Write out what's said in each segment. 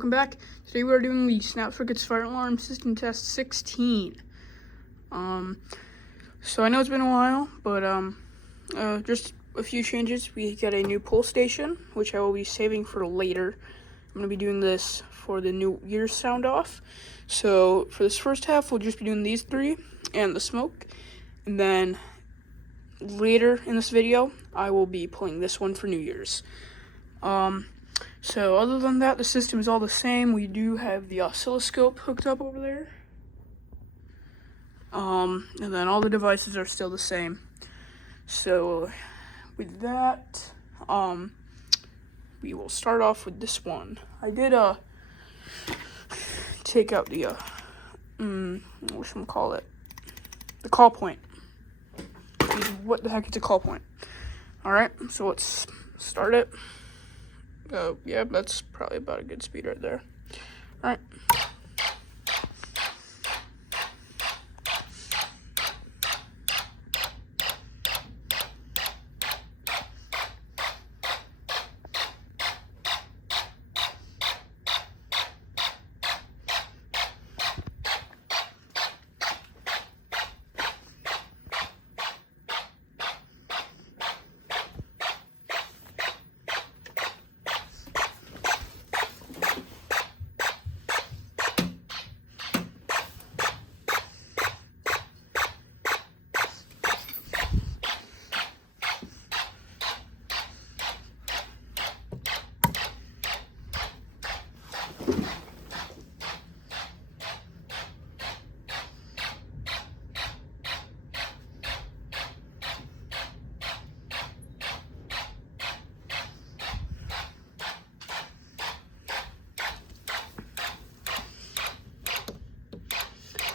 welcome back. Today we are doing the Snap Circuits Fire Alarm System Test 16. So I know it's been a while, but just a few changes. We got a new pull station, which I will be saving for later. I'm going to be doing this for the New Year's sound off. So for this first half, we'll just be doing these three and the smoke. And then later in this video, I will be pulling this one for New Year's. So other than that, the system is all the same. We do have the oscilloscope hooked up over there. And then all the devices are still the same. So with that, we will start off with this one. I did take out the whatchamacallit, the call point. What the heck is a call point? Alright, so let's start it. Yeah, that's probably about a good speed right there. Alright.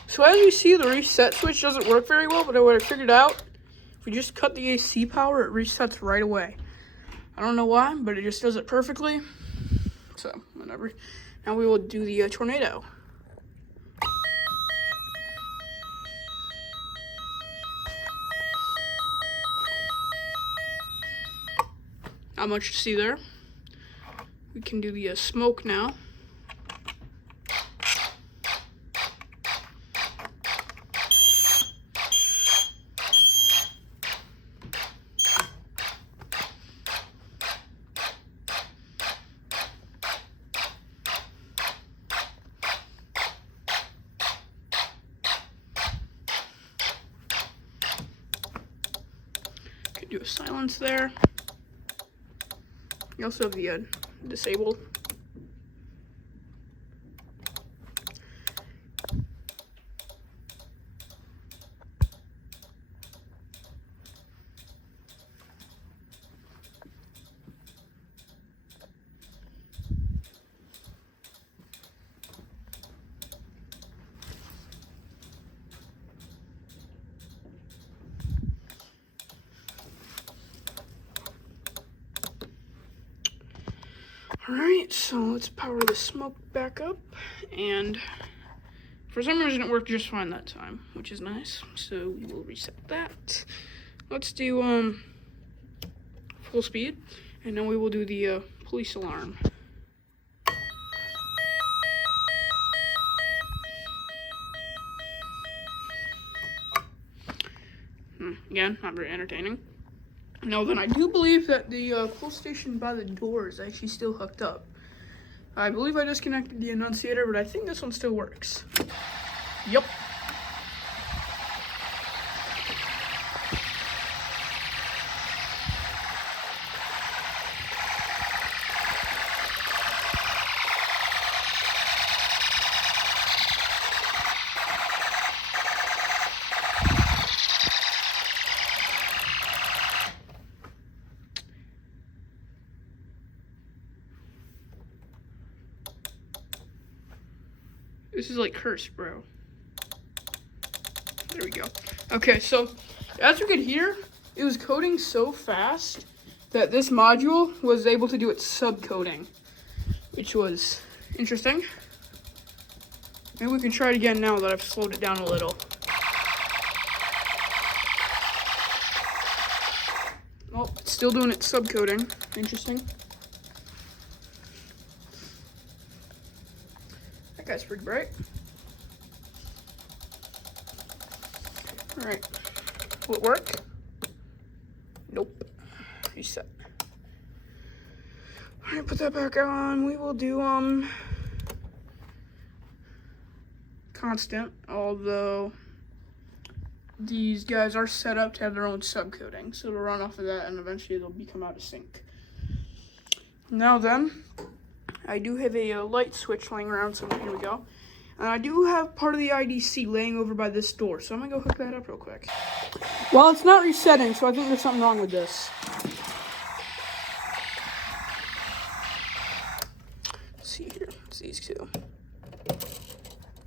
So as you see, the reset switch doesn't work very well, but what I figured out, if we just cut the AC power, it resets right away. I don't know why, but it just does it perfectly. So, whatever. Now we will do the tornado. Not much to see there. We can do the smoke now. Do a silence there. You also have the disabled. Alright, so let's power the smoke back up, and for some reason it worked just fine that time, which is nice, so we'll reset that. Let's do full speed, and then we will do the police alarm. Again, not very entertaining. No, then I do believe that the pull station by the door is actually still hooked up. I believe I disconnected the annunciator, but I think this one still works. Yep. This is like cursed, bro. There we go. Okay, so as you could hear, it was coding so fast that this module was able to do its subcoding, which was interesting. Maybe we can try it again now that I've slowed it down a little. Oh, it's still doing its subcoding. Interesting. guy's pretty bright. Alright. Will it work? Nope. Reset. Alright, put that back on. We will do constant, although these guys are set up to have their own subcoding, so it'll run off of that and eventually they'll become out of sync. Now then, I do have a light switch laying around, so here we go. And I do have part of the IDC laying over by this door, so I'm gonna go hook that up real quick. Well, it's not resetting, so I think there's something wrong with this. Let's see here, it's these two.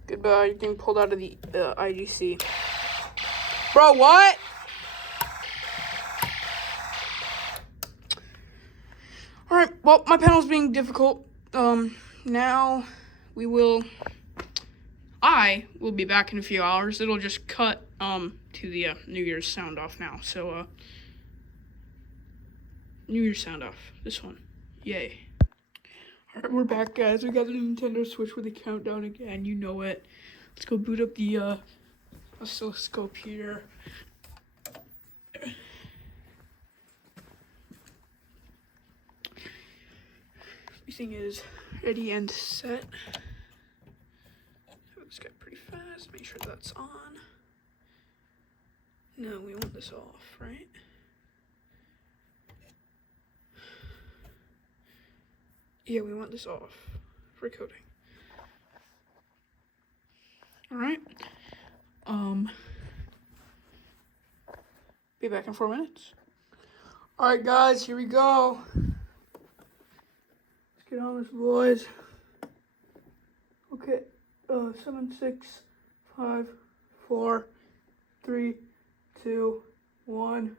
Goodbye, you're getting pulled out of the IDC. Bro, what? Alright, well, my panel's being difficult. Now I will be back in a few hours. It'll just cut, to the, New Year's sound off now. So, New Year's sound off. This one. Yay. Alright, we're back, guys. We got the Nintendo Switch with the countdown again. You know it. Let's go boot up the, oscilloscope here. Everything is ready and set. This guy pretty fast. Make sure that's on. No, we want this off, right? Yeah, we want this off for coding. All right. Be back in 4 minutes. All right, guys, here we go. Let's get on this, boys. Okay. 7, 6, 5, 4, 3, 2, 1.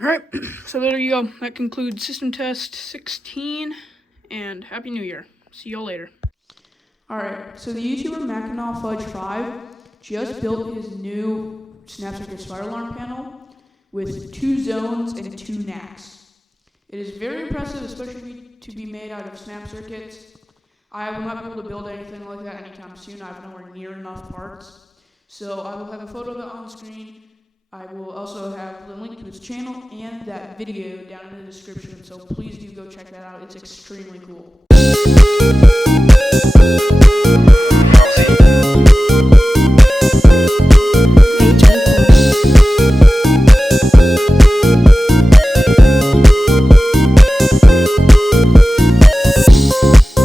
Alright, so there you go. That concludes system test 16, and Happy New Year. See y'all later. Alright, so the YouTuber Mackinaw Fudge 5 just built his new Snapcircuit spiral alarm panel with 2 zones and 2 knacks. It is very impressive, especially to be made out of snap circuits. I will not be able to build anything like that anytime soon. I have nowhere near enough parts. So I will have a photo of it on screen. I will also have the link to his channel and that video down in the description, so please do go check that out. It's extremely cool.